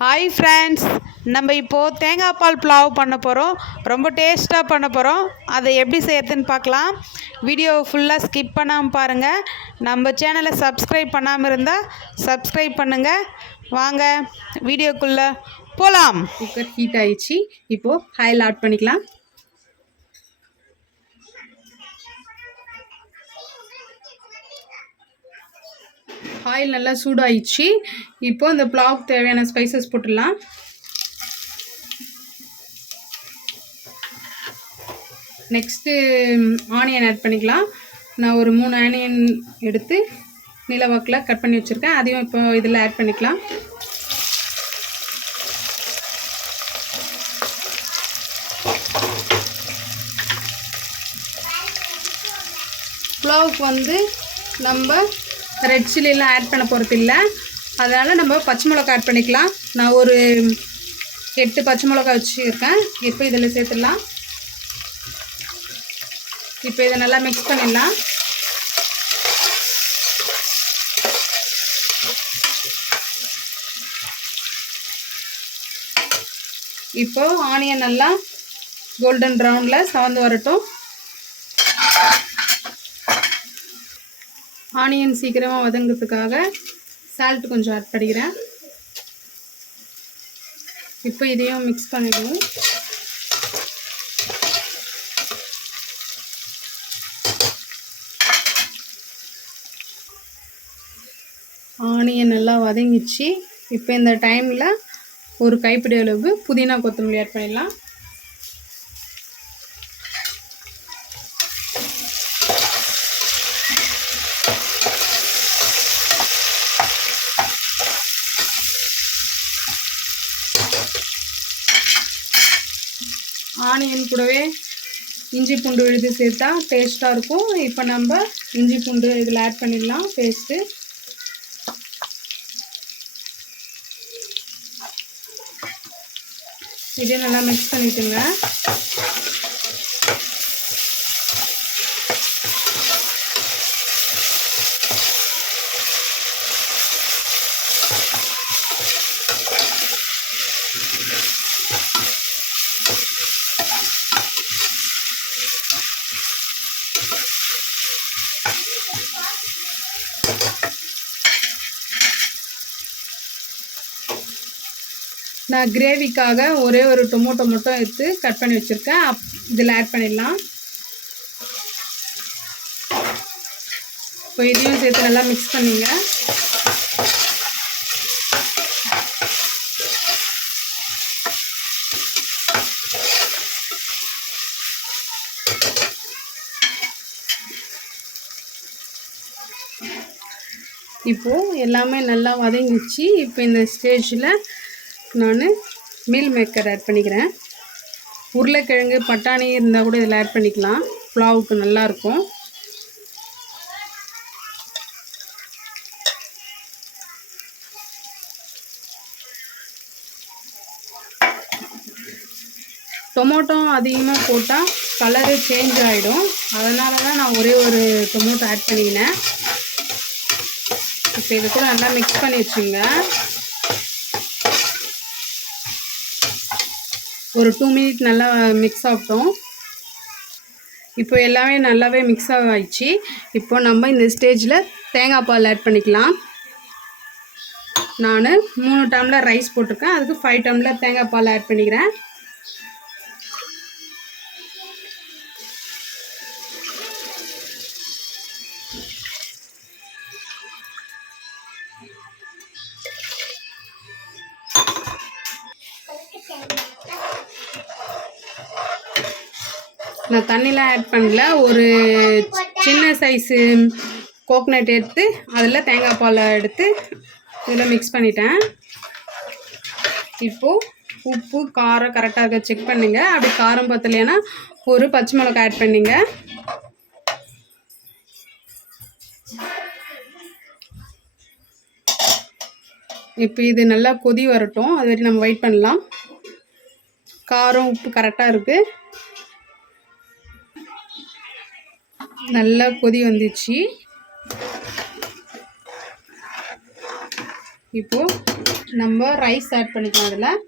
Hi friends நம்ம இப்போது தேங்காய் பால் புலாவ் பண்ண போகிறோம் ரொம்ப டேஸ்ட்டாக பண்ண போகிறோம் அதை எப்படி செய்யறதுன்னு பார்க்கலாம். வீடியோ ஃபுல்லாக ஸ்கிப் பண்ணாமல் பாருங்கள் நம்ம சேனலை சப்ஸ்கிரைப் பண்ணாமல் இருந்தால் சப்ஸ்கிரைப் பண்ணுங்கள் வாங்க வீடியோக்குள்ளே போகலாம் குக்கர் ஹீட் ஆயிடுச்சு. இப்போது ஆயில் ஆட் பண்ணிக்கலாம். ஆயில் நல்லா சூடாயிடுச்சு. இப்போ இந்த புலாவுக்கு தேவையான ஸ்பைசஸ் போட்டுடலாம். நெக்ஸ்ட்டு ஆனியன் ஆட் பண்ணிக்கலாம். நான் ஒரு மூணு ஆனியன் எடுத்து நிலவாக்கில் கட் பண்ணி வச்சுருக்கேன். அதையும் இப்போ இதில் ஆட் பண்ணிக்கலாம். புலாவுக்கு வந்து நம்ம ரெட் சில்லிலாம் ஆட் பண்ண போகிறது இல்லை அதனால் நம்ம பச்சை மிளகா ஆட் பண்ணிக்கலாம். நான் ஒரு எட்டு பச்சை மிளகா வச்சுருக்கேன். இப்போ இதில் சேர்த்துடலாம். இப்போ இதை நல்லா மிக்ஸ் பண்ணிடலாம். இப்போ ஆனியன் நல்லா கோல்டன் ப்ரௌனில் சவந்து வரட்டும். ஆனியன் சீக்கிரமாக வதங்கிறதுக்காக சால்ட் கொஞ்சம் ஆட் பண்ணிக்கிறேன். இப்போ இதையும் மிக்ஸ் பண்ணிடுவோம். ஆனியன் நல்லா வதங்கிச்சு இப்போ இந்த டைமில் ஒரு கைப்பிடி அளவு புதினா கொத்தமல்லி ஆட் பண்ணிடலாம். ஆனியன் கூடவே இஞ்சி பூண்டு விழுது சேர்த்தா டேஸ்ட்டாக இருக்கும். இப்போ நம்ம இஞ்சி பூண்டு இதில் ஆட் பண்ணிடலாம். பேஸ்ட்டு இதே நல்லா மிக்ஸ் பண்ணிட்டுங்க நான் கிரேவிக்காக ஒரே ஒரு டொமோட்டோ மட்டும் எடுத்து கட் பண்ணி வச்சுருக்கேன். அப் இதில் ஆட் பண்ணிடலாம். இப்போ இதையும் சேர்த்து நல்லா மிக்ஸ் பண்ணிங்க. இப்போது எல்லாமே நல்லா வதங்கிச்சு இப்போ இந்த ஸ்டேஜில் நான் மீல் மேக்கர் ஆட் பண்ணிக்கிறேன். உருளைக்கிழங்கு பட்டாணி இருந்தால் கூட இதில் ஆட் பண்ணிக்கலாம். புலாவுக்கு நல்லாயிருக்கும் டொமோட்டோ அதிகமாக போட்டால் கலரு சேஞ்ச் ஆகிடும் அதனால தான் நான் ஒரே ஒரு டொமோட்டோ ஆட் பண்ணிக்கினேன் இப்போ இதை கூட நல்லா மிக்ஸ் பண்ணி வச்சுங்க. ஒரு டூ மினிட் நல்லா மிக்ஸ் ஆகட்டும் இப்போ எல்லாமே நல்லாவே மிக்ஸ் ஆகிடுச்சு இப்போ நம்ம இந்த ஸ்டேஜில் தேங்காய் பால் ஆட் பண்ணிக்கலாம். நான் மூணு டம்ளர் ரைஸ் போட்டிருக்கேன். அதுக்கு ஃபைவ் டம்ளர் தேங்காய் பால் ஆட் பண்ணிக்கிறேன். நான் தண்ணிலாம் ஆட் பண்ணல. ஒரு சின்ன சைஸு கோக்னட் எடுத்து அதில் தேங்காய் பாலை எடுத்து இதில் மிக்ஸ் பண்ணிட்டேன். இப்போது உப்பு காரம் கரெக்டாக இருக்க செக் பண்ணுங்கள் அப்படி காரம் பத்தலைன்னா ஒரு பச்சை மிளகா ஆட் பண்ணிங்க. இப்போ இது நல்லா கொதி வரட்டும். அது வரைக்கும் நம்ம வெயிட் பண்ணலாம். காரம் உப்பு கரெக்டாக இருக்குது நல்லா கொதி வந்துச்சு. இப்போது நம்ம ரைஸ் ஆட் பண்ணிக்கலாம் அதில்.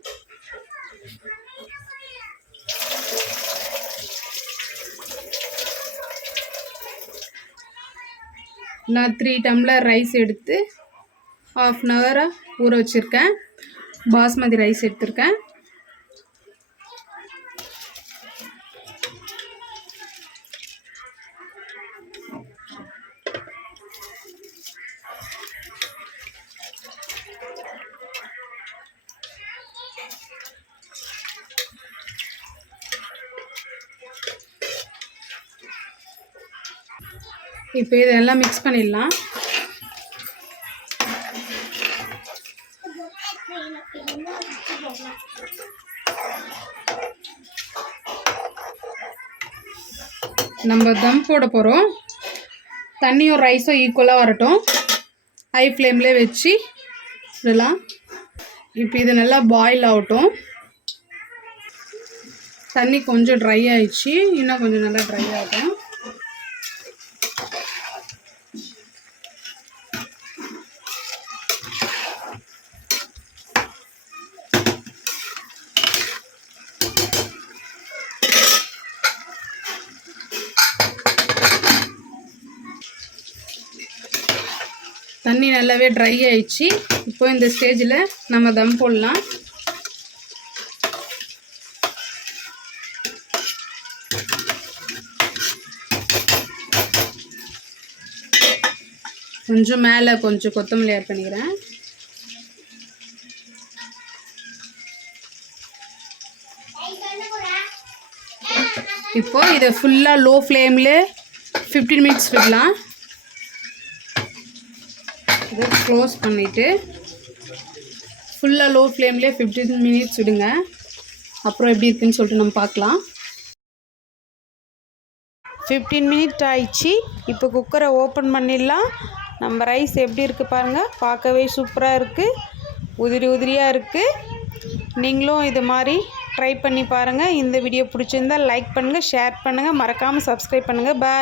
நான் த்ரீ டம்ளர் ரைஸ் எடுத்து ஆஃப் அன் ஹவராக ஊற வச்சுருக்கேன். பாஸ்மதி ரைஸ் எடுத்திருக்கேன். இப்போ இதெல்லாம் மிக்ஸ் பண்ணிடலாம். நம்ம தம் போட போகிறோம் தண்ணியும் ரைஸும் ஈக்குவலாக வரட்டும். ஹை ஃப்ளேம்லேயே வச்சு இதெல்லாம் இப்போ இது நல்லா பாயில் ஆகட்டும். தண்ணி கொஞ்சம் ட்ரை ஆயிடுச்சு. இன்னும் கொஞ்சம் நல்லா ட்ரை ஆகட்டும். தண்ணி நல்லாவே ட்ரை ஆயிடுச்சு. இப்போ இந்த ஸ்டேஜில் நம்ம தம் போடலாம். கொஞ்சம் மேலே கொஞ்சம் கொத்தமல்லி ஆட் பண்ணிக்கிறேன். இப்போ இதை ஃபுல்லாக லோ ஃப்ளேமில் ஃபிஃப்டீன் மினிட்ஸ் விடலாம். இதை க்ளோஸ் பண்ணிவிட்டு ஃபுல்லாக லோ ஃப்ளேம்லேயே ஃபிஃப்டீன் மினிட்ஸ் விடுங்க. அப்புறம் எப்படி இருக்குன்னு சொல்லிட்டு நம்ம பார்க்கலாம். ஃபிஃப்டீன் மினிட் ஆயிடுச்சு. இப்போ குக்கரை ஓப்பன் பண்ணிடலாம். நம்ம ரைஸ் எப்படி இருக்குது பாருங்கள் பார்க்கவே சூப்பராக இருக்குது உதிரி உதிரியாக இருக்குது நீங்களும் இது மாதிரி ட்ரை பண்ணி பாருங்கள் இந்த வீடியோ பிடிச்சிருந்தா லைக் பண்ணுங்கள் ஷேர் பண்ணுங்கள் மறக்காமல் சப்ஸ்கிரைப் பண்ணுங்கள் பாய்